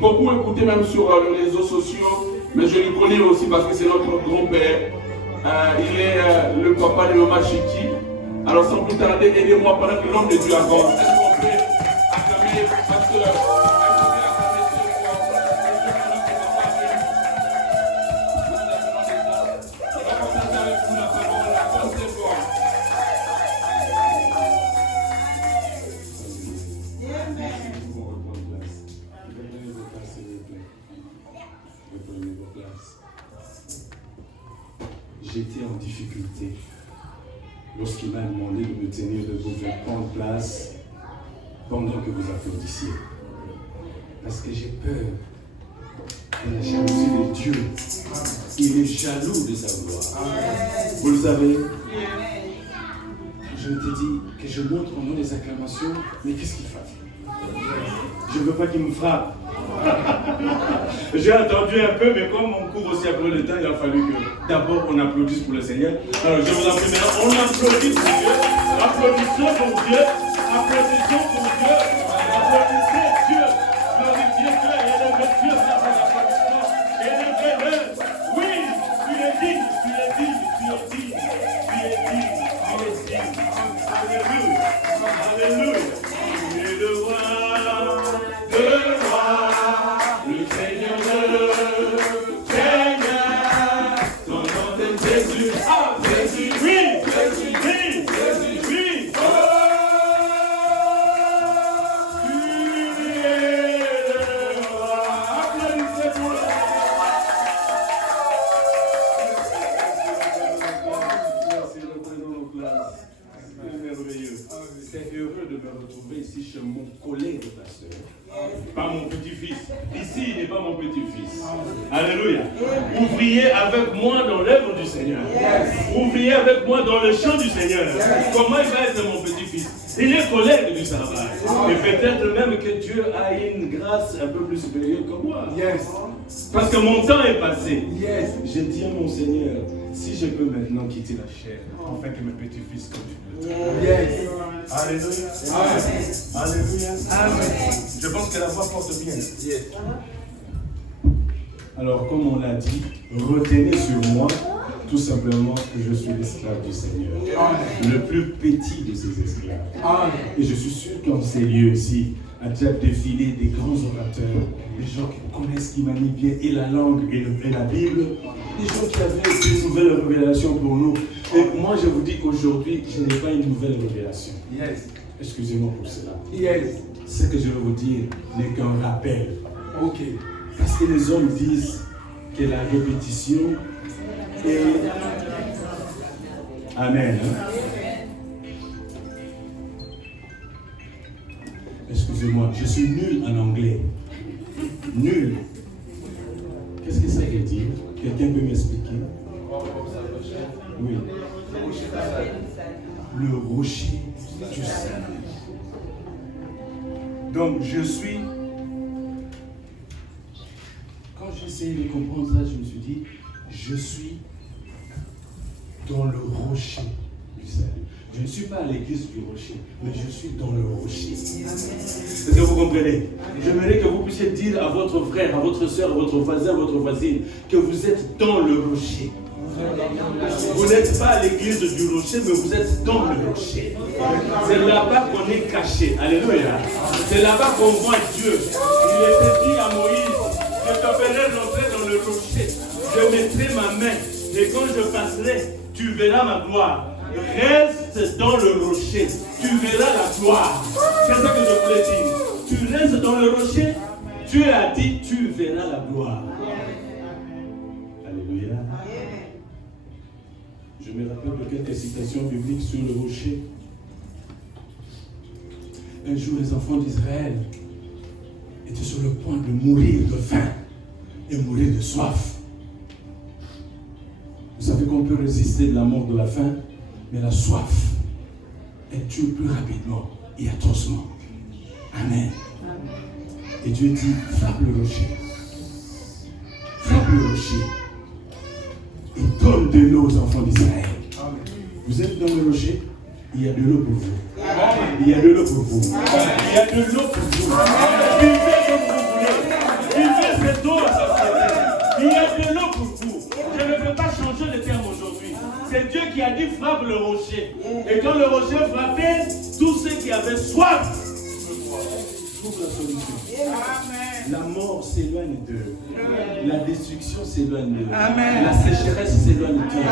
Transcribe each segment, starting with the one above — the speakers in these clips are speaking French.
beaucoup écouté même sur les réseaux sociaux, mais je le connais aussi parce que c'est notre grand-père. Il est le papa de Oma Chiki. Alors sans plus tarder, aidez-moi pendant que l'homme de Dieu avance. Est-ce qu'on peut acclamer pasteur? J'étais en difficulté lorsqu'il m'a demandé de me tenir debout, de prendre place pendant que vous applaudissiez. Parce que j'ai peur de la jalousie de Dieu. Il est jaloux de sa gloire. Vous le savez? Je te dis que je montre au nom des acclamations, mais qu'est-ce qu'il fait? Je ne veux pas qu'il me frappe. J'ai attendu un peu, mais comme mon cours aussi a pris le temps, il a fallu que d'abord on applaudisse pour le Seigneur. Alors je vous en prie, maintenant, on applaudit pour Dieu. Applaudissons pour Dieu. Applaudissons pour Dieu. Applaudissez Dieu. Glorifiez Dieu et élevez Dieu par l'applaudissement. Élevez-le. Oui, tu es digne, tu es digne, tu es digne, tu es digne, tu es digne. Alléluia. Alléluia. Tu es le roi. Chez mon collègue pasteur, pas mon petit-fils. Ici, il n'est pas mon petit-fils. Alléluia. Ouvriez avec moi dans l'œuvre du Seigneur. Ouvriez avec moi dans le champ du Seigneur. Comment il va être mon petit-fils? Il est collègue du travail. Et peut-être même que Dieu a une grâce un peu plus supérieure que moi. Parce que mon temps est passé. Je dis à mon Seigneur, si je peux maintenant quitter la chair, afin que mes petits-fils continuent. Alléluia. Alléluia. Je pense que la voix porte bien. Alors, comme on l'a dit, retenez sur moi tout simplement que je suis l'esclave du Seigneur. Le plus petit de ses esclaves. Et je suis sûr qu'en ces lieux-ci, a déjà défilé des grands orateurs, des gens qui connaissent, qui manient bien et la langue et la Bible, des gens qui avaient une nouvelle révélation pour nous. Et moi, je vous dis qu'aujourd'hui, je n'ai pas une nouvelle révélation. Excusez-moi pour cela. Ce que je vais vous dire n'est qu'un rappel. Parce que les hommes disent que la répétition est... Amen. Excusez-moi, je suis nul en anglais. Nul. Qu'est-ce que ça veut dire? Quelqu'un peut m'expliquer? Oui. Le rocher du salut. Donc, je suis... Quand j'ai essayé de comprendre ça, je me suis dit, je suis dans le rocher du salut. Je ne suis pas à l'église du rocher, mais je suis dans le rocher. Est-ce que vous comprenez? J'aimerais que vous puissiez dire à votre frère, à votre soeur, à votre voisin, à votre voisine, que vous êtes dans le rocher. Vous n'êtes pas à l'église du rocher, mais vous êtes dans le rocher. C'est là-bas qu'on est caché. Alléluia. C'est là-bas qu'on voit Dieu. Il était dit à Moïse, je te ferai rentrer dans le rocher. Je mettrai ma main. Et quand je passerai, tu verras ma gloire. Reste dans le rocher, tu verras la gloire. C'est ça que je voulais dire. Tu restes dans le rocher, Dieu a dit, tu verras la gloire. Alléluia. Je me rappelle de quelques citations bibliques sur le rocher. Un jour, les enfants d'Israël étaient sur le point de mourir de faim et mourir de soif. Vous savez qu'on peut résister de la mort de la faim, mais la soif, elle tue plus rapidement et atrocement. Amen. Et Dieu dit, frappe le rocher. Frappe le rocher. Et donne de l'eau aux enfants d'Israël. Vous êtes dans le rocher, il y a de l'eau pour vous. Il y a de l'eau pour vous. Il y a de l'eau pour vous. Vivez comme vous voulez. le rocher. Et quand le rocher frappait, tous ceux qui avaient soif trouvent la solution. La mort s'éloigne d'eux. La destruction s'éloigne d'eux. La sécheresse s'éloigne d'eux.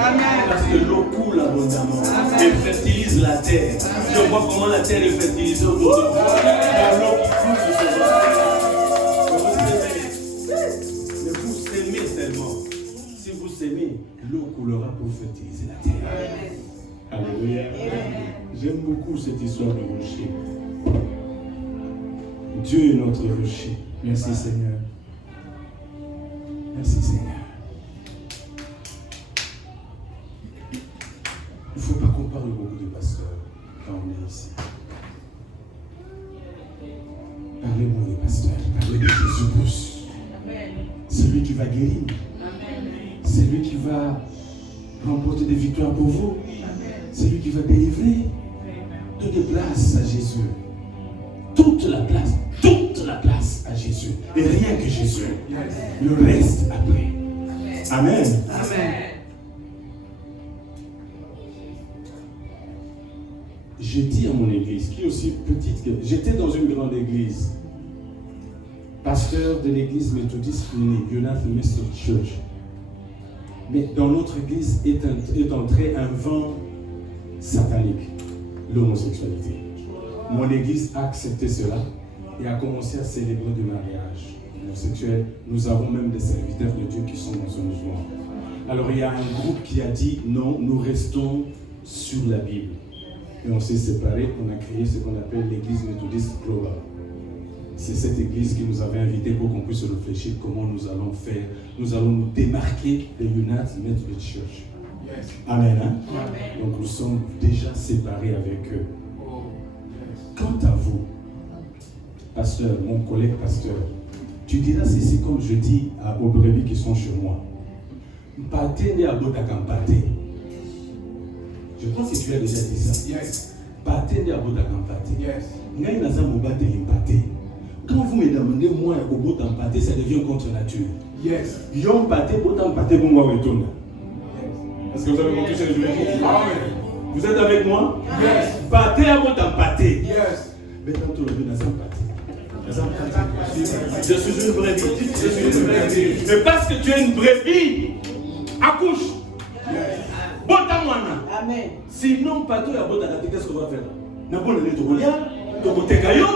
Parce que l'eau coule abondamment et fertilise la terre. Je vois comment la terre est fertilisée autour de vous. Dans l'eau qui coule de ce mais vous s'aimez seulement. Si vous s'aimez, l'eau coulera pour fertiliser la terre. Alléluia. J'aime beaucoup cette histoire de rocher. Dieu est notre rocher. Merci Seigneur. Merci Seigneur. Il ne faut pas comparer beaucoup de pasteurs quand on est ici. Parlez-moi des pasteurs. Parlez de Jésus-Christ. C'est lui qui va guérir. C'est lui qui va remporter des victoires pour vous. C'est lui qui va délivrer. Donnez place à Jésus. Toute la place à Jésus. Et rien que Jésus. Le reste après. Amen. J'ai dit à mon église, qui est aussi petite que... J'étais dans une grande église. Pasteur de l'église méthodiste unie, United Methodist Church. Mais dans notre église est entré un vent satanique, l'homosexualité. Mon église a accepté cela et a commencé à célébrer du mariage homosexuel. Nous avons même des serviteurs de Dieu qui sont dans ce mouvement. Alors il y a un groupe qui a dit non, nous restons sur la Bible. Et on s'est séparés, on a créé ce qu'on appelle l'église méthodiste globale. C'est cette église qui nous avait invités pour qu'on puisse réfléchir comment nous allons faire. Nous allons nous démarquer de United Methodist Church. Yes. Amen. Hein? Amen. Donc nous sommes déjà séparés avec eux. Quant à vous, pasteur, mon collègue pasteur, tu diras ceci comme je dis aux brebis qui sont chez moi. Pâté n'est à Botakampate. Je pense que tu as déjà dit ça. Yes. Pâté n'est à Botakampate. Yes. N'a n'a pas m'obaté l'impâté. Quand vous me demandez moi au bout d'un pâté, ça devient contre nature. Yes. Yon pâté, bout d'un pâté, pour moi retourne. Est-ce que vous avez compris ce que je veux dire? Vous êtes avec moi? Yes. Pâté à bout d'un pâté. Yes. Mais quand tu le veux dans un pâté. Je suis une brebis. Je suis une brebis. Mais parce que tu es une brebis, accouche. Botamwana. Amen. Sinon, pâté à bout d'un pâté, qu'est-ce qu'on va faire? N'a pas le nez de rouliard, de côté caillou.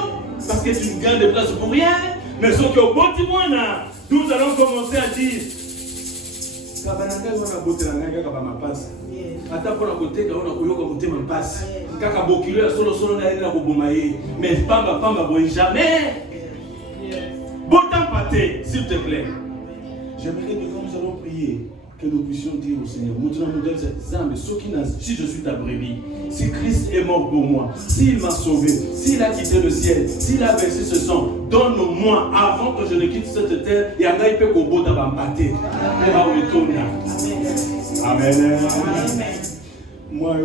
Parce que tu ne gardes de place pour rien, mais ce qui est au bon témoin, nous allons commencer à dire Kabananga wana botela nanga kaba mapasa. Ata pona koteka wana koyoka motema mpasi. Kaka bokilo ya solo solo na ina koboma ye. Mais pamba boy jamais. Botan pâté, s'il te plaît. J'aimerais que quand nous allons prier, que nous puissions dire au Seigneur, si je suis ta brebis, si Christ est mort pour moi, s'il m'a sauvé, s'il a quitté le ciel, s'il a versé ce sang, donne-moi avant que je ne quitte cette terre, et Amen. Moi,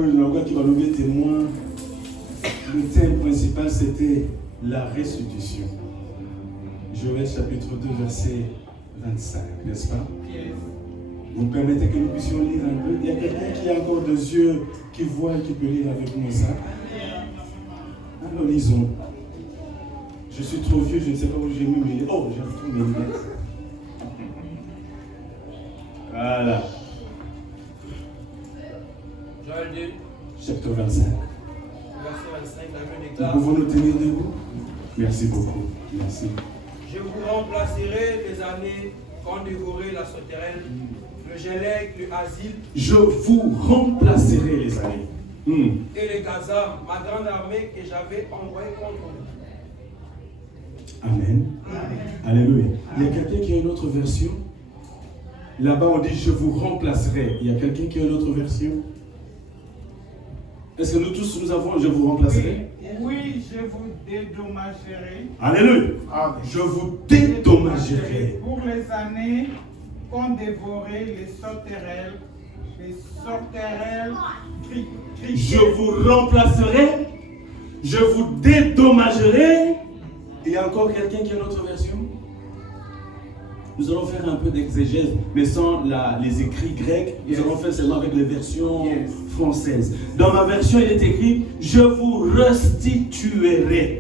qui va lever témoin, le thème principal c'était la restitution. Joël chapitre 2, verset 25, n'est-ce pas? Vous permettez que nous puissions lire un peu? Il y a quelqu'un qui a encore des yeux qui voit et qui peut lire avec moi ça? Alors lisons. Je suis trop vieux, je ne sais pas où j'ai mis mes lunettes. Oh, j'ai retrouvé mes lunettes. Voilà. Joël 2. Chapitre 25. Verset 25, la Bible déclare. Nous pouvons nous tenir debout? Merci beaucoup. Merci. Je vous remplacerai les années qu'ont dévoré la sauterelle, le gélègue, le asile. Je vous remplacerai les années. Et les Gaza, ma grande armée que j'avais envoyée contre vous. Amen. Alléluia. Il y a quelqu'un qui a une autre version? Là-bas, on dit je vous remplacerai. Il y a quelqu'un qui a une autre version? Est-ce que nous tous nous avons je vous remplacerai? Oui, je vous dédommagerai. Alléluia. Je vous dédommagerai. Pour les années qu'ont dévoré les sauterelles je vous remplacerai. Je vous dédommagerai. Et encore quelqu'un qui a une autre version? nous allons faire un peu d'exégèse, mais sans les écrits grecs. Nous allons faire seulement avec les versions françaises. Dans ma version, il est écrit « Je vous restituerai ».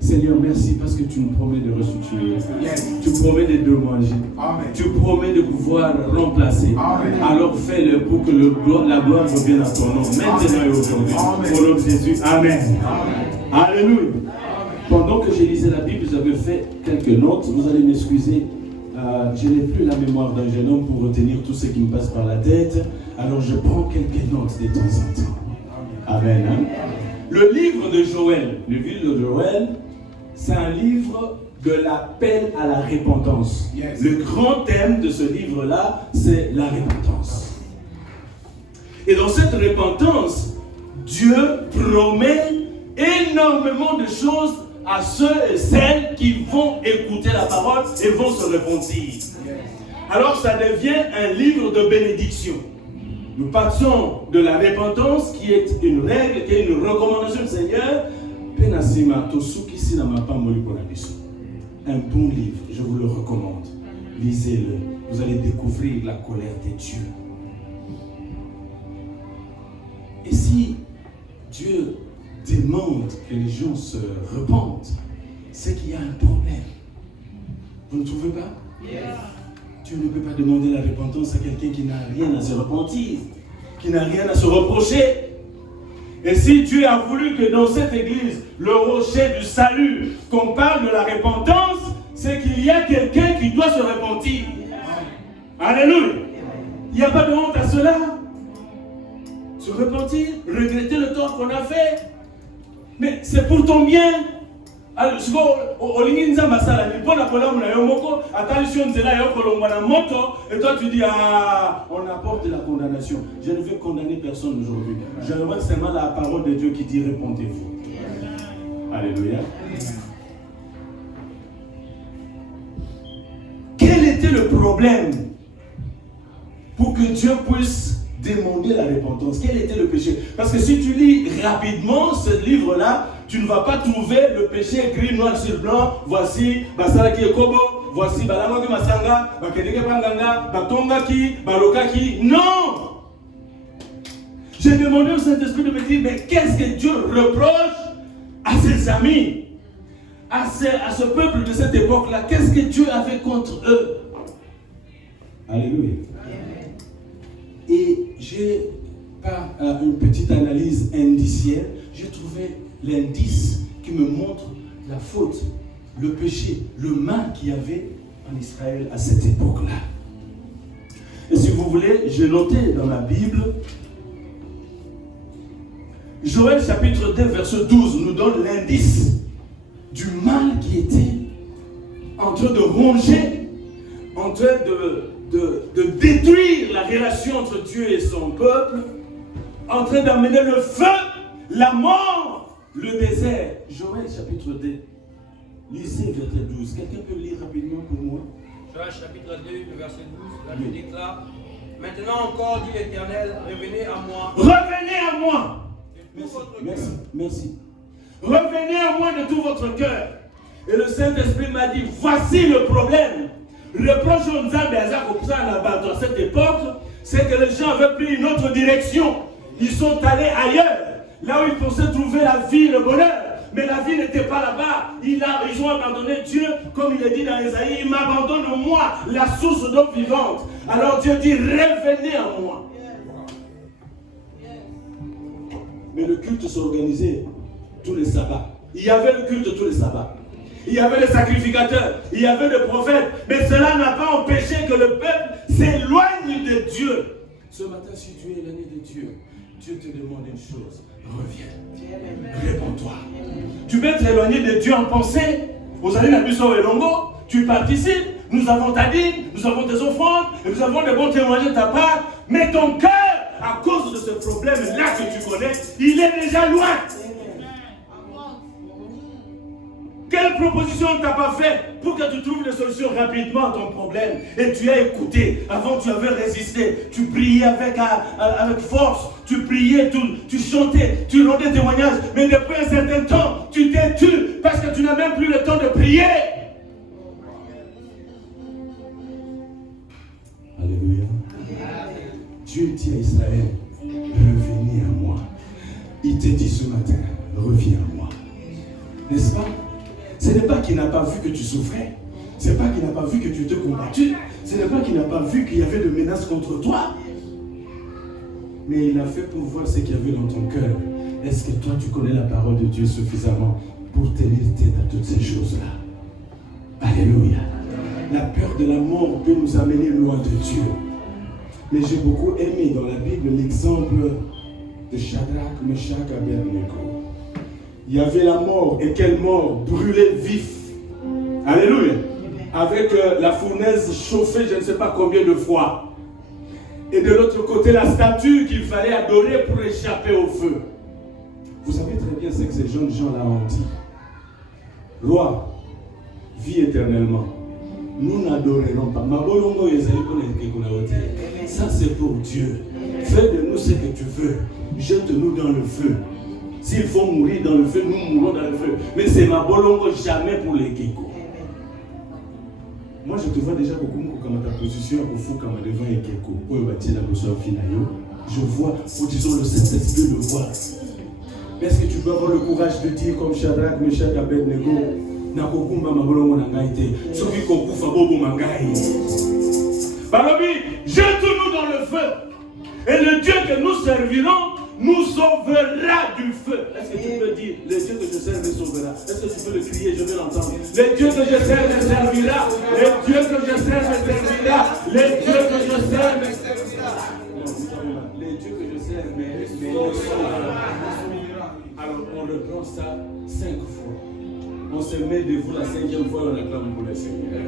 Seigneur, merci parce que tu nous promets de restituer. Tu promets de démanger. Tu promets de pouvoir remplacer. Alors fais-le pour que la gloire revienne à ton nom, maintenant et aujourd'hui. Au nom de Jésus. Amen. Alléluia. Pendant que je lisais la Bible, j'avais fait quelques notes. Vous allez m'excuser. Je n'ai plus la mémoire d'un jeune homme pour retenir tout ce qui me passe par la tête. Alors je prends quelques notes de temps en temps. Amen. Hein? Le livre de Joël, c'est un livre de l'appel à la repentance. Le grand thème de ce livre-là, c'est la repentance. Et dans cette repentance, Dieu promet énormément de choses à ceux et celles qui vont écouter la parole et vont se repentir. Alors ça devient un livre de bénédiction. Nous partons de la repentance qui est une règle, qui est une recommandation du Seigneur. Un bon livre, je vous le recommande. Lisez-le. Vous allez découvrir la colère de Dieu. Et si Dieu demande que les gens se repentent, c'est qu'il y a un problème. Vous ne trouvez pas? Dieu ne peut pas demander la repentance à quelqu'un qui n'a rien à se repentir, qui n'a rien à se reprocher. Et si Dieu a voulu que dans cette église, le rocher du salut, qu'on parle de la repentance, c'est qu'il y a quelqu'un qui doit se repentir. Alléluia. Il n'y a pas de honte à cela. Se repentir, regretter le tort qu'on a fait. Mais c'est pour ton bien. Et toi tu dis, on apporte la condamnation. Je ne veux condamner personne aujourd'hui. Je demande seulement la parole de Dieu qui dit répondez-vous. Alléluia. Quel était le problème pour que Dieu puisse demander la repentance? Quel était le péché? Parce que si tu lis rapidement ce livre-là, tu ne vas pas trouver le péché écrit noir sur blanc. Voici Basala qui est Kobo, voici Balama qui Masanga, Bakedeke Panganga, Batonga qui, Baloka qui. Non! J'ai demandé au Saint-Esprit de me dire, mais qu'est-ce que Dieu reproche à ses amis, à ce peuple de cette époque-là? Qu'est-ce que Dieu avait contre eux? Alléluia. Et j'ai, par une petite analyse indiciaire, j'ai trouvé l'indice qui me montre la faute, le péché, le mal qu'il y avait en Israël à cette époque-là. Et si vous voulez, j'ai noté dans la Bible, Joël chapitre 2 verset 12 nous donne l'indice du mal qui était en train de ronger, en train de détruire la relation entre Dieu et son peuple, en train d'amener le feu, la mort, le désert. Joël chapitre 2. Lisez verset 12. Quelqu'un peut lire rapidement pour moi? Joël chapitre 2, le verset 12. La Bible déclare: Maintenant encore, dit l'Éternel, revenez à moi. Revenez à moi. Merci. Revenez à moi de tout votre cœur. Et le Saint-Esprit m'a dit, voici le problème. Le prochain Nzambe à cette époque, c'est que les gens avaient pris une autre direction. Ils sont allés ailleurs, là où ils pensaient trouver la vie, le bonheur. Mais la vie n'était pas là-bas. Ils ont abandonné Dieu, comme il est dit dans Ésaïe, il m'abandonne moi, la source d'eau vivante. Alors Dieu dit, revenez à moi. Mais le culte s'organisait tous les sabbats. Il y avait le culte tous les sabbats. Il y avait les sacrificateurs, il y avait les prophètes. Mais cela n'a pas empêché que le peuple s'éloigne de Dieu. Ce matin, si tu es éloigné de Dieu, Dieu te demande une chose. Reviens. Réponds-toi. Tu peux être éloigné de Dieu en pensée. Vous allez la mission et Longo, tu participes. Nous avons ta dîme, nous avons tes offrandes, et nous avons des bons témoignages de ta part. Mais ton cœur, à cause de ce problème-là que tu connais, il est déjà loin. Quelle proposition on ne t'a pas fait pour que tu trouves des solutions rapidement à ton problème? Et tu as écouté. Avant, tu avais résisté. Tu priais avec force. Tu priais, tu chantais, tu rendais témoignage. Mais depuis un certain temps, tu t'es tu parce que tu n'as même plus le temps de prier. Dieu dit à Israël, revenez à moi. Il te dit ce matin, reviens à moi. N'est-ce pas? Ce n'est pas qu'il n'a pas vu que tu souffrais. Ce n'est pas qu'il n'a pas vu que tu te combattu. Ce n'est pas qu'il n'a pas vu qu'il y avait de menaces contre toi. Mais il a fait pour voir ce qu'il y avait dans ton cœur. Est-ce que toi, tu connais la parole de Dieu suffisamment pour tenir tête à toutes ces choses-là? Alléluia. La peur de la mort peut nous amener loin de Dieu. Mais j'ai beaucoup aimé dans la Bible l'exemple de Shadrach, Meshach et Abednego. Il y avait la mort, et quelle mort? Brûlée vif. Alléluia. Avec la fournaise chauffée je ne sais pas combien de fois. Et de l'autre côté, la statue qu'il fallait adorer pour échapper au feu. Vous savez très bien ce que ces jeunes gens-là ont dit. Roi, vis éternellement. Nous n'adorerons pas. Ça c'est pour Dieu. Fais de nous ce que tu veux. Jette-nous dans le feu. S'il faut mourir dans le feu, nous mourrons dans le feu. Mais c'est ma bolongo jamais pour les Keko. Moi, je te vois déjà beaucoup comme ta position au fou comme devant les Keko. Je vois, disons, le Saint-Esprit le voit. Est-ce que tu peux avoir le courage de dire comme Shadrach, Meshach et Abednego, Nakokumba mabolongo nangaite, soki kokufa bobo mangai. Balobi, jette-nous dans le feu. Et le Dieu que nous servirons nous sauvera du feu. Est-ce que tu peux dire, le Dieu que je sers me sauvera? Est-ce que tu peux le crier, je veux l'entendre? Le Dieu que je sers me servira. Le Dieu que je sers me servira. Le Dieu que je sers me servira. Le Dieu que je sers me sauvera. Alors on reprend ça 5 fois. On se met debout la 5e fois, on acclame pour le Seigneur.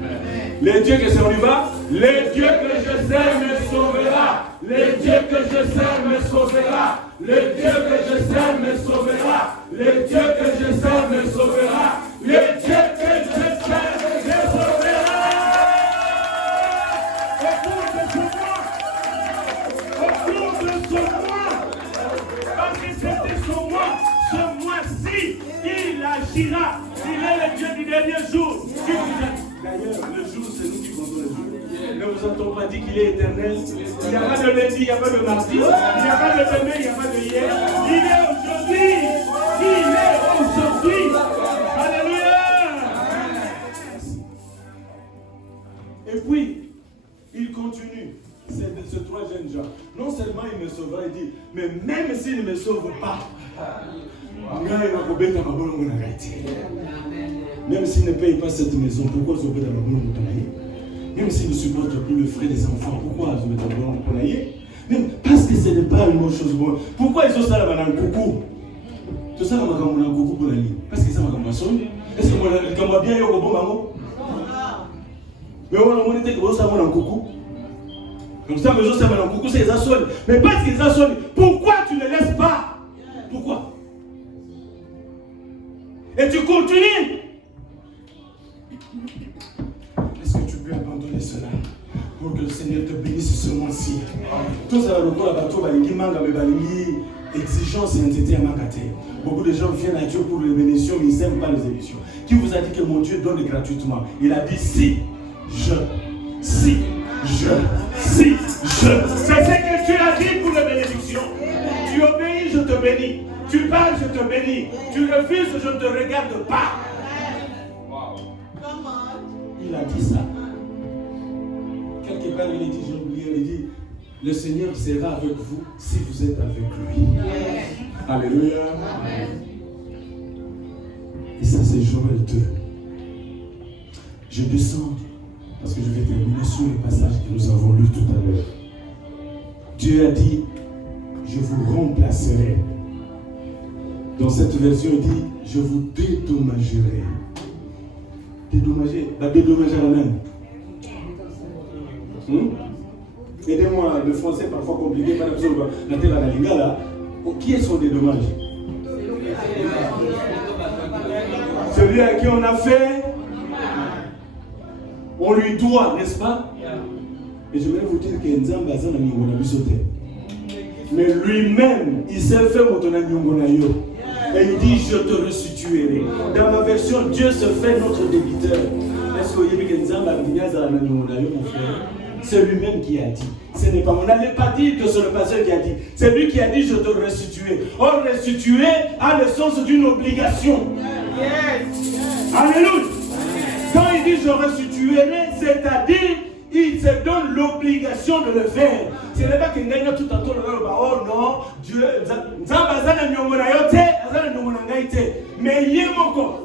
Le Dieu que je sers, on y va. Le Dieu que je sers me sauvera. Le Dieu que je sers me sauvera. Le Dieu que je sers me sauvera. Le Dieu que je sers me sauvera. Le Dieu que je sers me sauvera. Au cours de ce mois, parce que c'était son mois, ce mois-ci, il agira. Il est le Dieu du dernier jour. D'ailleurs, le jour, c'est nous qui comptons le jour. Ne vous entendons pas dire qu'il est éternel. Il n'y a pas de lundi, il n'y a pas de mardi. Il n'y a pas de demain, il n'y a pas de hier. Il est aujourd'hui. Il est aujourd'hui. Alléluia. Et puis, il continue. Ce 3 jeunes gens. Non seulement il me sauvera, il dit, mais même s'il ne me sauve pas, même s'il ne paye pas cette maison, pourquoi sauver dans le monde? Même s'il ne supporte plus le frais des enfants, pourquoi sauver dans le monde? Même parce que ce n'est pas une bonne chose bonne. Pourquoi ils ont ça là-bas dans le coucou? Tout ça là-bas dans le coucou pour la ligne. Parce que ça m'a comme ça. Est-ce que moi bien yo bon maman? Mais on a monité que vous savez dans le coucou. Comme ça, mais je sais dans le coucou, c'est les assoles. Mais parce qu'ils assolent, pourquoi tu ne laisses pas? Pourquoi? Et tu continues. Est-ce que tu peux abandonner cela pour que le Seigneur te bénisse ce mois-ci? Tout ça, le corps à bateau, exigence et entité à Makate. Beaucoup de gens viennent à Dieu pour les bénédictions, mais ils n'aiment pas les émissions. Qui vous a dit que mon Dieu donne gratuitement? Il a dit si je. C'est ce que tu as dit pour les bénédictions. Tu obéis, je te bénis. Tu parles, je te bénis. Tu refuses, je ne te regarde pas. Il a dit ça. Quelque part, il a dit, j'ai oublié, il dit, le Seigneur sera avec vous si vous êtes avec lui. Alléluia. Amen. Et ça, c'est Joël 2. Je descends parce que je vais terminer sur le passage que nous avons lu tout à l'heure. Dieu a dit, je vous remplacerai. Dans cette version, il dit, je vous dédommagerai. Dédommager, dédommager la même. Aidez-moi, le français parfois compliqué, par exemple, la terre à la lingala. Qui est son dédommage? Celui à qui on a fait, on lui doit, n'est-ce pas? Et je voudrais vous dire que Nzamba a un ami mais lui-même, il s'est fait mon tonagnon. Et il dit, je te restituerai. Dans ma version, Dieu se fait notre débiteur. Est-ce que vous avez dit que Nzamba a mon frère? C'est lui-même qui a dit. Ce n'est pas moi. On n'allait pas dire que c'est le pasteur qui a dit. C'est lui qui a dit je te restituer. Or, restituer a le sens d'une obligation. Alléluia. Quand il dit je restituerai, c'est-à-dire il se donne l'obligation de le faire. Ce n'est pas que nous tout en temps oh non, Dieu, mais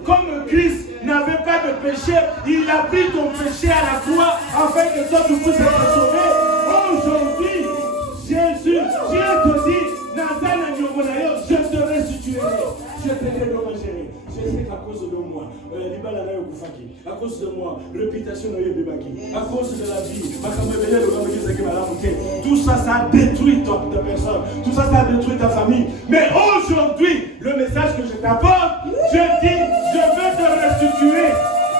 comme Christ n'avait pas de péché, il a pris ton péché à la croix afin que toi tu puisses être sauvé. Aujourd'hui, Jésus, Dieu te dit, je te restituerai, je te dédommagerai. Je sais qu'à cause de moi, à cause de moi, réputation à cause de la vie, tout ça, ça a détruit ta personne, tout ça, ça a détruit ta famille. Mais aujourd'hui, le message que je t'apporte, je dis, je veux te restituer,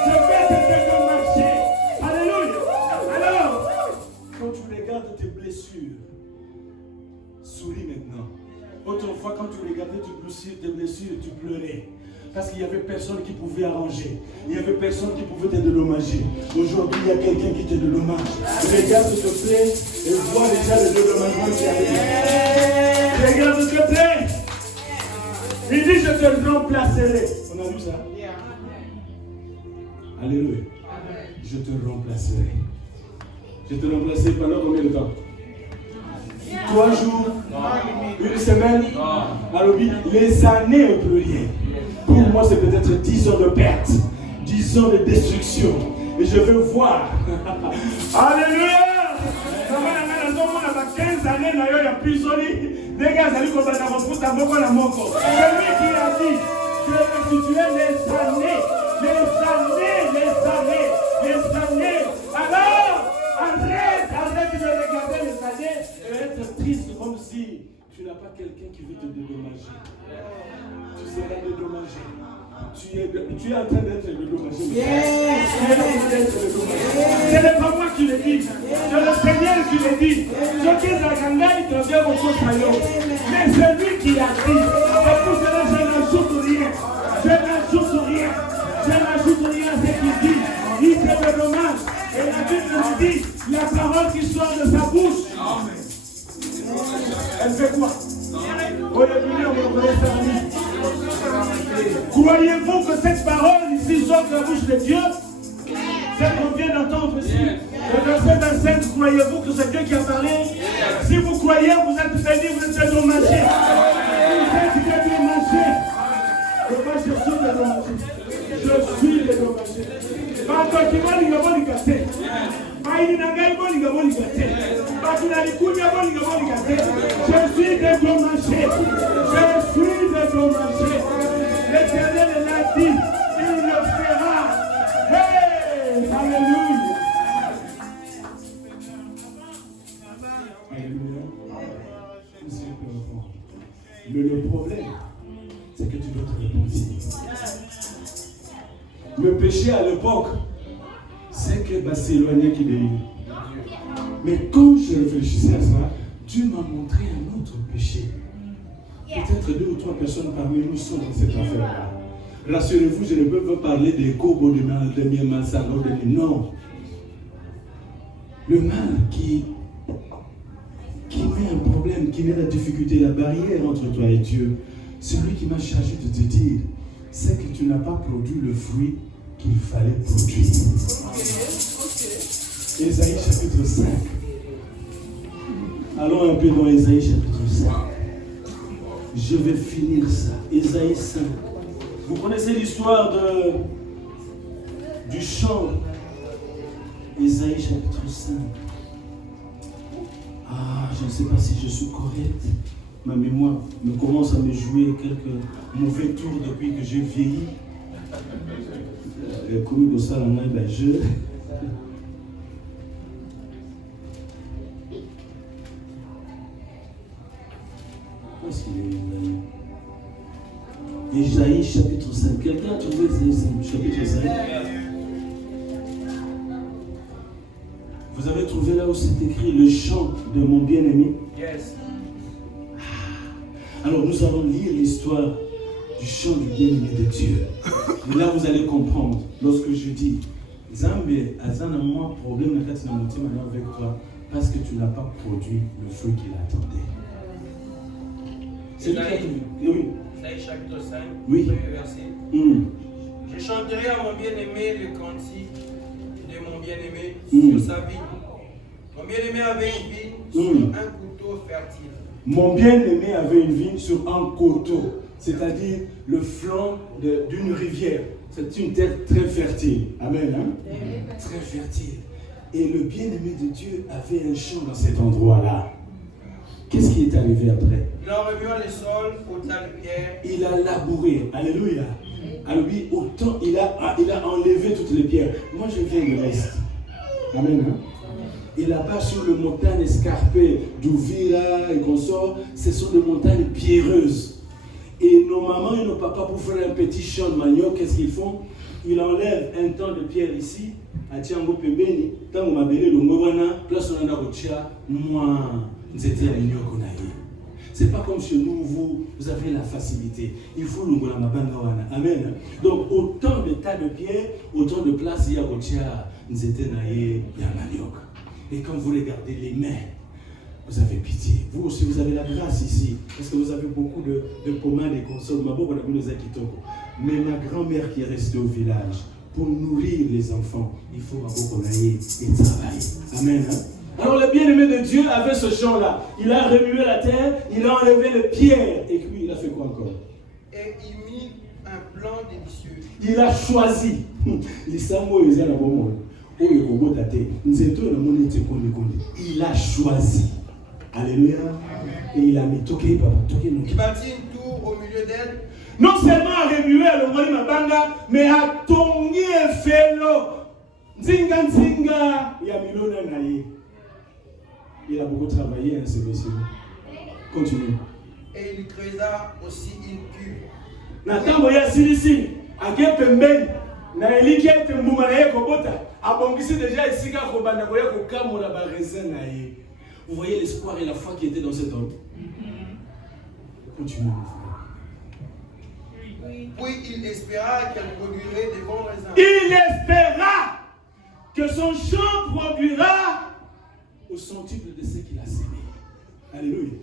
je vais te dédommager. Alléluia. Alors, quand tu regardes tes blessures, souris maintenant. Autrefois, quand tu regardais tes blessures, tu pleurais. Parce qu'il n'y avait personne qui pouvait arranger. Il n'y avait personne qui pouvait te dédommager. Aujourd'hui, il y a quelqu'un qui te dédommage. Regarde, s'il te plaît, et vois déjà le dédommagement qui arrive. Regarde, s'il te plaît. Il dit, je te remplacerai. On a vu ça? Alléluia. Je te remplacerai. Je te remplacerai pendant combien de temps? 3 jours, une semaine, alors les années au pluriel. Pour moi, c'est peut-être 10 ans de perte, 10 ans de destruction. Et je veux voir. Alléluia! 15 années, il y a plus de les gars, c'est lui qui a dit, je vais restituer les années. Alors, arrête de regarder les années et être triste comme si tu n'as pas quelqu'un qui veut te dédommager. Tu seras dédommagé. Tu es en train d'être dédommagé. Ce n'est pas moi qui le dis. C'est le Seigneur qui le dit. Mais c'est lui qui a dit. Et pour cela, je n'ajoute rien. Je n'ajoute rien à ce qu'il dit. Il se dédommage. Et la Bible nous dit, la parole qui sort de sa bouche, elle fait quoi? Croyez-vous que cette parole ici sort de la bouche de Dieu? Celle qu'on vient d'entendre ici. Le verset 25, croyez-vous que c'est Dieu qui a parlé? Si vous croyez, vous êtes bénis, vous êtes dédommagés. Vous êtes dédommagés. Moi, je suis dédommagé. Je suis dédommagé. Je suis dédommagé. L'Éternel l'a dit, il le fera. Hey, alléluia. Mais le problème, c'est que tu dois te repentir. Le péché à l'époque, c'est que s'éloigner qui de lui. Mais quand je réfléchissais à ça, Dieu m'a montré un autre péché. Peut-être 2 ou 3 personnes parmi nous sont dans cette affaire-là. Rassurez-vous, je ne peux pas parler des cobos de Miemalsano. Non. Le mal qui met un problème, qui met la difficulté, la barrière entre toi et Dieu, c'est lui qui m'a chargé de te dire, c'est que tu n'as pas produit le fruit qu'il fallait produire. Ésaïe chapitre 5. Allons un peu dans Ésaïe chapitre 5. Je vais finir ça. Ésaïe 5. Vous connaissez l'histoire du chant. Ésaïe chapitre 5. Je ne sais pas si je suis correct. Ma mémoire me commence à me jouer quelques mauvais tours depuis que j'ai vieilli. Comme ça, je... Ésaïe chapitre 5. Quelqu'un a trouvé Ésaïe chapitre 5? Vous avez trouvé là où c'est écrit le chant de mon bien-aimé? Yes. Alors nous allons lire l'histoire du chant du bien-aimé de Dieu. Et là vous allez comprendre lorsque je dis Nzambe azana moi problème na kati na mutima na avec toi parce que tu n'as pas produit le fruit qu'il attendait. C'est Isaïe, oui. Isaïe chapitre 5, Oui. premier verset. Je chanterai à mon bien-aimé le cantique de mon bien-aimé sur sa vigne. Mon bien-aimé avait une vigne sur un couteau fertile. Mon bien-aimé avait une vigne sur un coteau, c'est-à-dire le flanc d'une rivière. C'est une terre très fertile. Amen. Hein? Très fertile. Et le bien-aimé de Dieu avait un champ dans cet endroit-là. Qu'est-ce qui est arrivé après? Il a remué le sol au tas de pierres. Il a labouré. Alléluia. Alors lui, autant il a enlevé toutes les pierres. Moi, je viens de l'Est. Amen. Hein? Et là-bas, sur les montagnes escarpées d'Ouvira et consorts, ce sont des montagnes pierreuses. Et nos mamans et nos papas, pour faire un petit champ de manioc, qu'est-ce qu'ils font? Ils enlèvent un temps de pierre ici, à Tiango Pembeni, tant qu'on m'a belé le Ngobana, place on a rotia, moi, c'était un manioc qu'on a eu. C'est pas comme chez nous, vous avez la facilité. Il faut l'ungona mabanga wana. Amen. Donc, autant de tas de pierres, autant de places, il y a rotia, c'était naïe, il y a manioc. Et quand vous regardez les mains, vous avez pitié. Vous aussi, vous avez la grâce ici. Parce que vous avez beaucoup de pommades et consoles. Mais ma grand-mère qui est restée au village, pour nourrir les enfants, il faut et travailler. Amen. Hein? Alors le bien-aimé de Dieu avait ce champ-là. Il a remué la terre, il a enlevé les pierres. Et puis il a fait quoi encore? Et il mit un plan délicieux. Il a choisi. Il a choisi. Alléluia. Et il a mis toqué. Il bâtit une tour au milieu d'elle. Non seulement à remuer le moli mabanga, mais à tongi et félo. Nzinga nzinga. Il a beaucoup travaillé, hein, ce monsieur. Continue. Et il creusa aussi une cuve. Natango ya silisi. Ake pembeni. Na elikia ete mbuma na ye kobota. Abongisi déjà ici ka kobanda koya kokamola ba raisin na ye. Vous voyez l'espoir et la foi qui était dans cet homme. Continuez, mon frère. Puis il espéra qu'elle produirait de bons raisins. Il espéra que son champ produira au centuple de ce qu'il a sémé. Alléluia.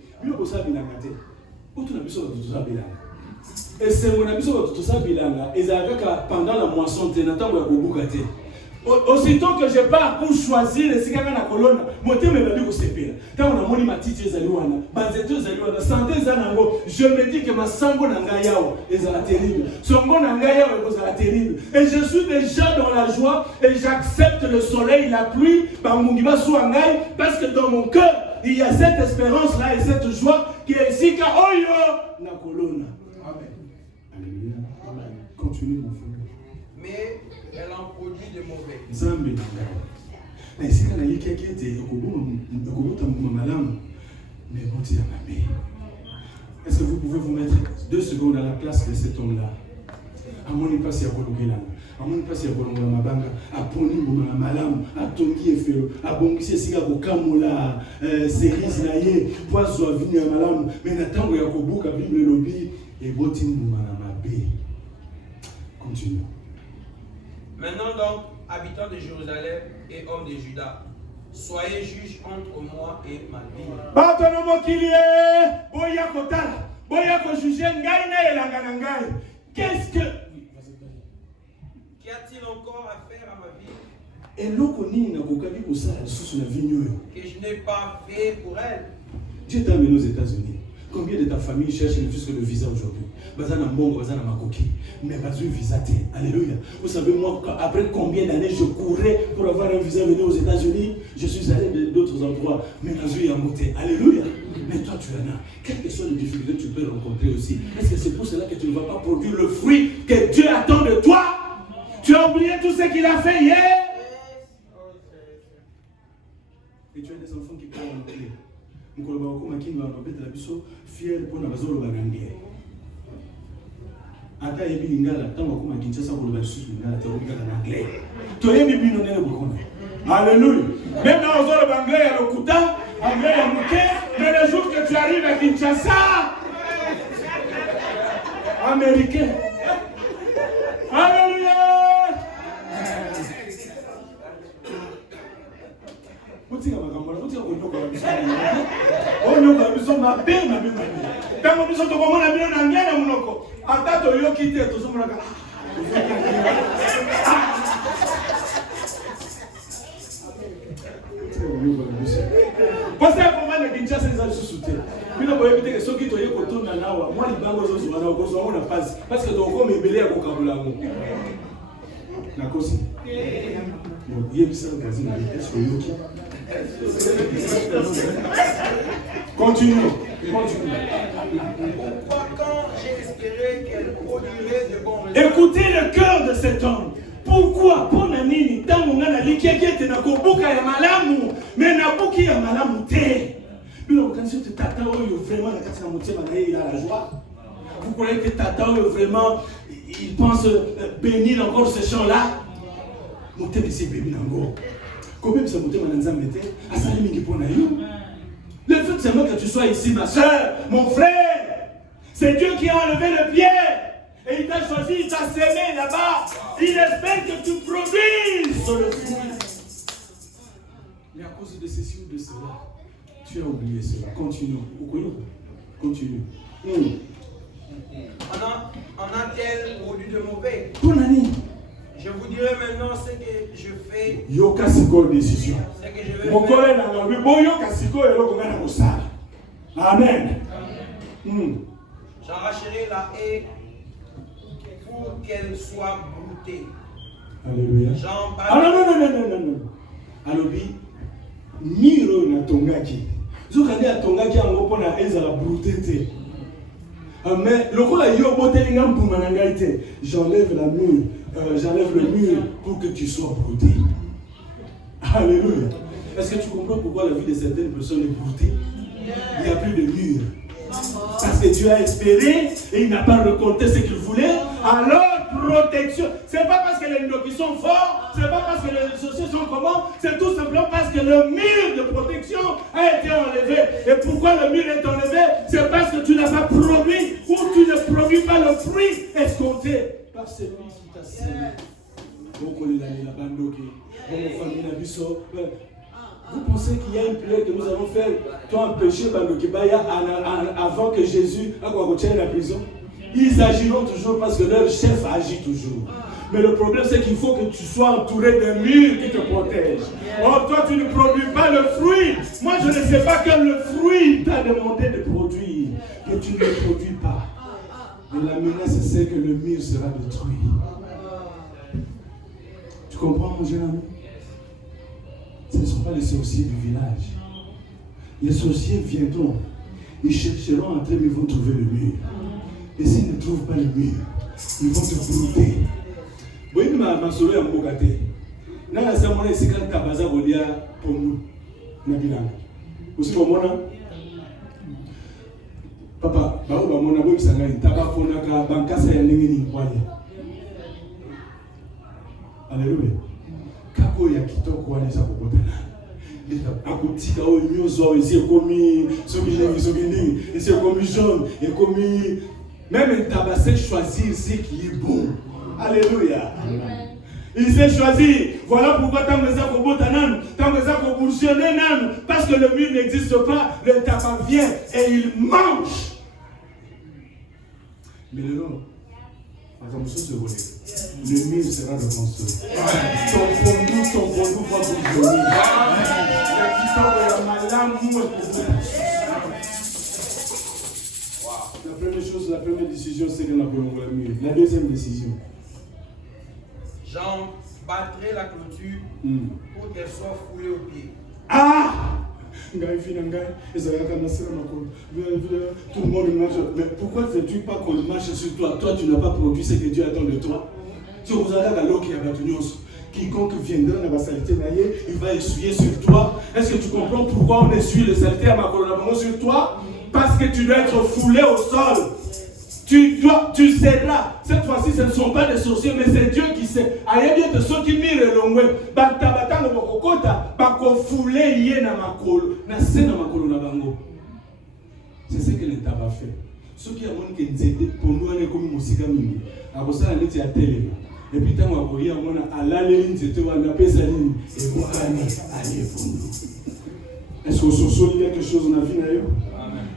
Et c'est mon ami tout ça bilanga. Et pendant la moisson, aussitôt que je pars pour choisir les cigares na colonne, mon thème me dit que c'est pire. Quand on a moni matiti zaliwana, banzeto zaliwana, santé zanango, je me dis que ma sango nanga yao est terrible. Songo nanga yao est terrible. Et je suis déjà dans la joie et j'accepte le soleil, la pluie, bangungiba suangai, parce que dans mon cœur, il y a cette espérance là et cette joie qui est ici ka oyo na colonne. Amen. Alléluia. Continue mon frère. Mais elle en produit de mauvais. Est-ce que vous pouvez vous mettre 2 secondes à la place de cet homme-là? Amoni pasi ya kolugela, amoni pasi ya kolongola mabanga, aponi mbuma malamu, atongi efelo, abongisi esika kokamola cerise na ye, poiso avini ya malamu, mais na tango ya kobuka Bible lobi eboti mbuma na mabe. Continue. Maintenant donc, habitants de Jérusalem et hommes de Juda, soyez juges entre moi et ma ville. Batono mokilie, boya kotala, boya ko juger ngai na elanga na ngai. Qu'est-ce que Qu'y a-t-il encore à faire à ma ville et l'okoni na kokabi kosala sous la vigne que je n'ai pas fait pour elle? Dieu t'a amené aux États-Unis. Combien de ta famille cherche ne fût-ce que le visa aujourd'hui? Bazana mbongo, bazana makoki. Mais bazou visa te. Alléluia. Vous savez, moi, après combien d'années je courais pour avoir un visa venu aux États-Unis? Je suis allé d'autres endroits. Mais bazou y a monté. Alléluia. Mais toi, tu en as. Quelles que soient les difficultés que tu peux rencontrer aussi. Est-ce que c'est pour cela que tu ne vas pas produire le fruit que Dieu attend de toi? Tu as oublié tout ce qu'il a fait hier? Et tu as des enfants qui parlent en anglais. Fier pour la bazolo bagangé. Ata yebi lingala tango kuma Kinshasa ko ba susu lingala te obika na anglais. To yebi bino nene bokona. Alléluia. Même dans ozolo anglais ya lokuta, anglais ya muke, mais le jour que tu arrives à Kinshasa, américain. Alléluia. Botika makambo, botika konyoka biso. Onyoka biso mabe. Tango biso to komona bino na ngena munoko. Ata to yoki te to somona ka. Parce que comment les Kinshasa ils ont sous-souté. Bino boye biteke soki to yeko tona nawa, moi libango zo zwana ko zo na passe parce que to ko mebele ya ko kabula ngo. Na kosi. Bon, yebisa kazi na est-ce que yoki. Continuons. Pourquoi quand j'ai espéré qu'elle produirait de bons résultats? Écoutez le cœur de cet homme. Pourquoi pour nini tango ngana likieke te na kobuka ya malamu mais na buki ya malamu te. Bino kanisi te tata oyo vraiment na kati na motema na ye il a la joie. Vous croyez que tata oyo vraiment il pense bénir encore ce chant là? Motema c'est béni nango. Combien ça motema na nzambe te? Asali mingi pona yo. Le fait seulement que tu sois ici ma soeur, mon frère, c'est Dieu qui a enlevé le pied. Et il t'a choisi, il t'a semé là-bas. Il espère que tu produises sur le fruit. Mais à cause de ceci ou de cela, tu as oublié cela. Continue. Continue. En a-t-elle produit de mauvais? Ton ami. Je vous dirai maintenant ce que je fais. Yoka siko décision. Ce que je vais Mon faire. collègue n'a pas vu. Bon, yoka siko et l'autre n'a pas ça. Amen. J'arracherai la haie pour qu'elle soit broutée. Alléluia. Jean Ah non. Alobi, miro na tongaki. Zokandi a tongaki en gros pour la haie à la brouté. Mais le coup là, yo botelinga mpuma na ngai te. J'enlève le mur pour que tu sois brouté. Alléluia. Est-ce que tu comprends pourquoi la vie de certaines personnes est broutée? Il n'y a plus de mur. Parce que Dieu a espéré et il n'a pas récolté ce qu'il voulait. Alors, protection. Ce n'est pas parce que les ndoki sont forts, ce n'est pas parce que les sociétés sont comment, c'est tout simplement parce que le mur de protection a été enlevé. Et pourquoi le mur est enlevé? C'est parce que tu n'as pas produit ou tu ne produis pas le fruit escompté par celui qui t'a semé. Vous pensez qu'il y a une prière que nous allons faire, toi un péché, avant que Jésus ait la prison? Ils agiront toujours parce que leur chef agit toujours. Mais le problème, c'est qu'il faut que tu sois entouré d'un mur qui te protège. Or, toi, tu ne produis pas le fruit. Moi, je ne sais pas quel le fruit t'a demandé de produire. Que tu ne le produis pas. Et la menace, c'est que le mur sera détruit. Tu comprends, mon jeune ami? Ce ne sont pas les sorciers du village. Les sorciers viendront. Ils chercheront entre eux, mais ils vont trouver le mur. Et s'ils ne trouvent pas le mur, ils vont te brouter. Oui, ma solo est en Bogate. Dans la semaine, c'est quand Tabaza Bolia pour nous. Aussi pour moi, papa, Baou Bamona Boy Sangani, Taba Fonaka, Bankasa et Ningini Kwanya. Alléluia. Kako ya kitoko wana za kokotana. Akutika o nyozo esi komi soki esi komi jaune et komi même Tabasé choisir ce qui est bon. Alléluia. Amen. Il s'est choisi. Voilà pourquoi tant que ça kobotanan, tant que ça kobourgeonner nan, parce que le mur n'existe pas, le tabac vient et il mange. Mais le nom, le mur sera reconstruit. Ton fondou va bourgeonner. La première chose, la première décision, c'est que nous avons le mur. La deuxième décision. J'en battrai la clôture pour qu'elle soit foulée au pied. Ah! Tout le monde marche. Mais pourquoi ne fais-tu pas qu'on marche sur toi? Toi, tu n'as pas produit ce que Dieu attend de toi. Si vous avez la loi qui a battu, quiconque viendra dans la saleté, il va essuyer sur toi. Est-ce que tu comprends pourquoi on essuie le saleté à ma colonne sur toi? Parce que tu dois être foulé au sol. Tu seras. Cette fois-ci, ce ne sont pas des sorciers, mais c'est Dieu qui sait. Aïe bien de ceux qui mirent l'ongwe. Batabatang bokokota, bako foulé yé na makolo, na se na makolo na bango. C'est ce que l'État va faire. Ceux qui ont dit que pour nous, on est comme Moussika Mimi. Après ça, on est à télé. Et puis, quand on a à la ligne, c'était on a appelé ça ligne. Et vous allez pour nous. Est-ce qu'on se quelque chose dans la vie d'ailleurs?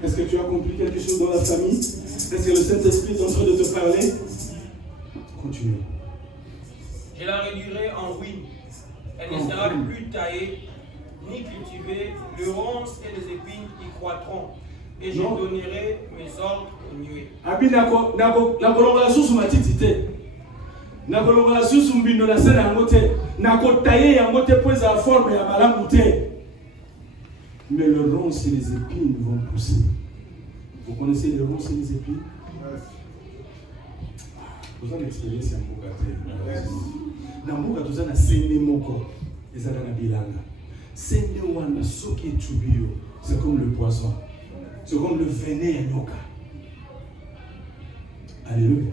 Est-ce que tu as accompli quelque chose dans la famille? Est-ce que le Saint-Esprit est en train de te parler? Continue. Je la réduirai en ruine. Elle ne sera plus taillée ni cultivée. Le ronce et les épines y croîtront. Et je donnerai mes ordres aux nuées. Abi nakolongola susu matiti te. Nakolongola susu mbindo na sena yango te. Nakotaye yango te po eza forme ya malamu te. Mais le ronce et les épines vont pousser. Vous connaissez les ronces et les épines? Vous avez l'expérience en Mboka. Dans Mboka, vous avez sende moko. Et ça dans bilanga. Sende wana soki chubio. C'est comme le poison. C'est comme le venin à nyoka. Alléluia.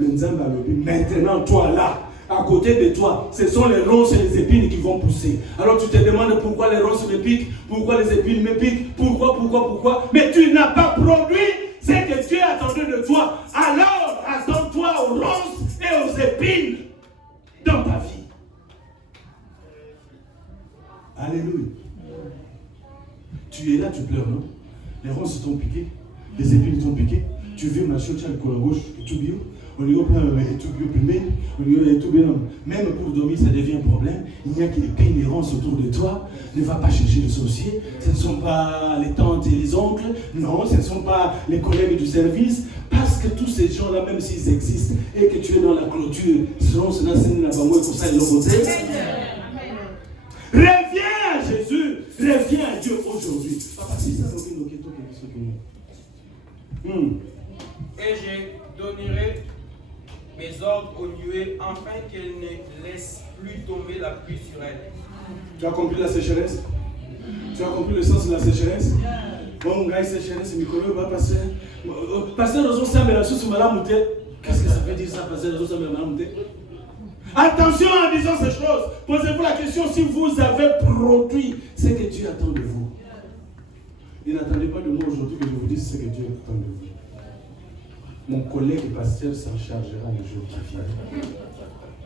Le Nzamba a dit, maintenant toi là, à côté de toi, ce sont les ronces et les épines qui vont pousser. Alors tu te demandes pourquoi les ronces me piquent, pourquoi les épines me piquent, pourquoi. Mais tu n'as pas produit ce que Dieu attendait de toi. Alors attends-toi aux ronces et aux épines dans ta vie. Alléluia. Tu es là, tu pleures, non? Les ronces t'ont piqué, les épines t'ont piqué. Tu veux marcher au col à gauche et tout bio. Même pour dormir, ça devient un problème. Il n'y a que des épines et ronces autour de toi. Ne va pas chercher le sorcier. Ce ne sont pas les tantes et les oncles. Non, ce ne sont pas les collègues du service. Parce que tous ces gens-là, même s'ils existent, et que tu es dans la clôture, reviens à Jésus. Reviens à Dieu aujourd'hui. Et je donnerai mes ordres aux nuées, afin qu'elles ne laissent plus tomber la pluie sur elles. Tu as compris la sécheresse? Tu as compris le sens de la sécheresse? Bon, gars, sécheresse, Mikolo va passer. Passer dans un sable la sous malamouté. Qu'est-ce que ça veut dire ça, passer dans un sable malamouté? Attention en disant ces choses. Posez-vous la question si vous avez produit ce que Dieu attend de vous. Et n'attendez pas de moi aujourd'hui que je vous dise ce que Dieu attend de vous. Mon collègue pasteur s'en chargera le jour qui vient.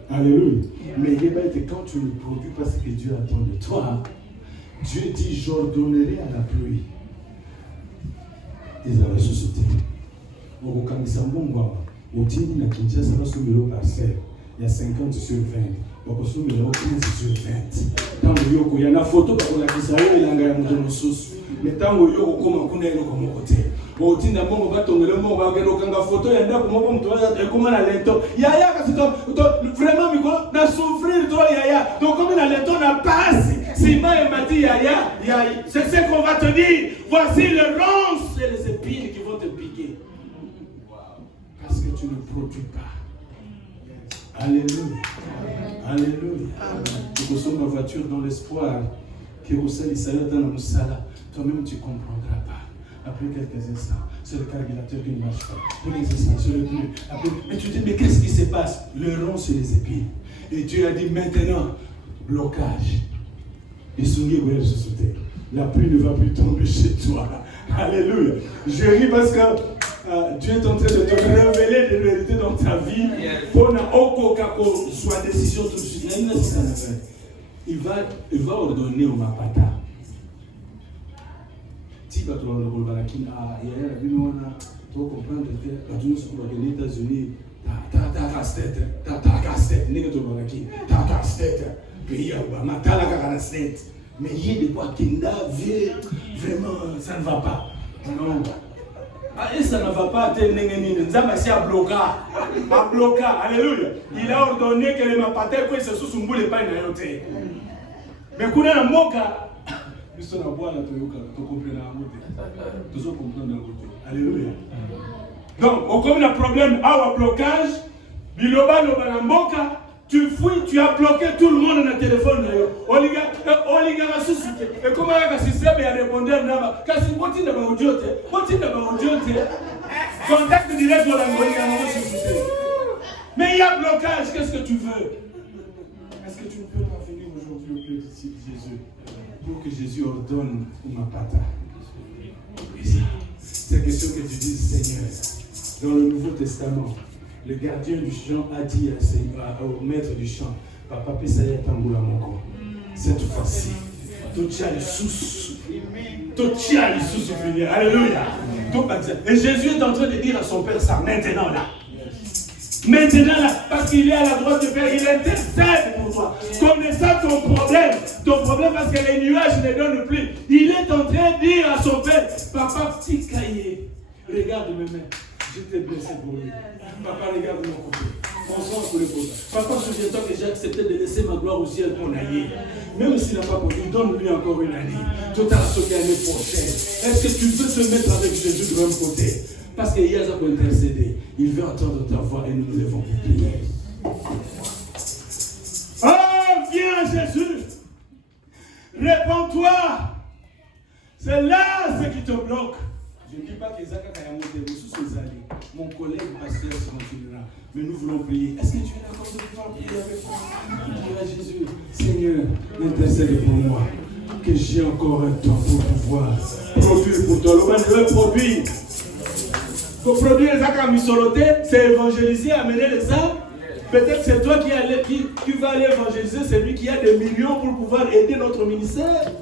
Alléluia. Mais il est bien que quand tu ne produis pas ce que Dieu attend de toi, Dieu dit, j'ordonnerai à la pluie. Ils avaient suscité. Au Kamisambongwa, au Tini na Kinshasa, va soumettre au parcelle. Il y a 50 sur 20. On va soumettre au 15 sur 20. Tant que il y a une photo, on a dit ça, il y a un gars qui mais tant que yo koma kuna ilo comme côté otinda bongo batongele mo ba ngelo kanga photo ya ndako mo mtu ya koma na lento yaya kasi to vraiment miko na souffrir to yaya donc comme na lento na passe si ma mati yaya c'est ce qu'on va te dire. Voici les ronces et les épines qui vont te piquer parce que tu ne produis pas. Alléluia. Alléluia. Tu consommes ma voiture dans l'espoir que au sein d'Israël dans la Moussala. Toi-même, tu ne comprendras pas. Après quelques instants, c'est le carburéteur qui ne marche pas. Après quelques instants, c'est le pneu. Mais tu te dis, mais qu'est-ce qui se passe? Le rond sur les épines. Et Dieu a dit, maintenant, blocage. Et souliers vont se sauter. La pluie ne va plus tomber chez toi. Alléluia. Je ris parce que Dieu est en train de te révéler des vérités dans ta vie. Pour n'aucun soit décision tout de suite. Il va ordonner au Mapata. Si tu as comprendre que les États-Unis, ta casse-tête, mais il y a des quoi qui vraiment, ça ne va pas. Non. Et ça ne va pas, alléluia. Il a ordonné que les Mapatais se sous les pains. Mais quand on a moka, nous sommes à boire la toyoka, tu comprends la route. Alléluia. Donc, comme un problème, un blocage, biloba no banamboka, tu fouilles, tu as bloqué tout le monde dans le téléphone. Oliga va susciter. Et comment il y a un système et répondre là-bas? Parce que what in contact direct dans la susciter. Mais il y a blocage, qu'est-ce que tu veux? Est-ce que tu ne peux pas venir aujourd'hui au pied de Jésus pour que Jésus ordonne au Mapata? C'est la question que tu dis, Seigneur. Dans le Nouveau Testament, le gardien du champ a dit au maître du champ, Papa Pessaya Tamboula Moko, cette fois-ci, Alléluia. Et Jésus est en train de dire à son Père ça, maintenant là. Maintenant là, parce qu'il est à la droite du Père, il intercède pour toi. Connaissant ton problème parce que les nuages ne donnent plus. Il est en train de dire à son Père, papa, petit cahier, regarde mes mains, je t'ai blessé pour lui. Papa, regarde mon côté. Bonsoir pour le côté. Papa, souviens-toi que j'ai accepté de laisser ma gloire au ciel pour l'année. Même s'il n'a pas compris, donne-lui encore une année. Tout à sauté l'année prochaine. Est-ce que tu peux te mettre avec Jésus de même côté? Parce qu'il y a ça pour intercéder. Il veut entendre ta voix et nous nous levons pour prier. Oh, viens Jésus. Réponds-toi. C'est là ce qui te bloque. Je ne dis pas que Zaka Kayamote, mon collègue pasteur se continuera. Mais nous voulons prier. Est-ce que tu es d'accord de pouvoir prier avec moi? Dis à Jésus, Seigneur, intercède pour moi. Que j'ai encore un temps pour pouvoir produire pour toi. Le même produire. Pour produire les actes misolotés, c'est évangéliser, amener les âmes. Peut-être c'est toi qui va aller évangéliser celui qui a des millions pour pouvoir aider notre ministère.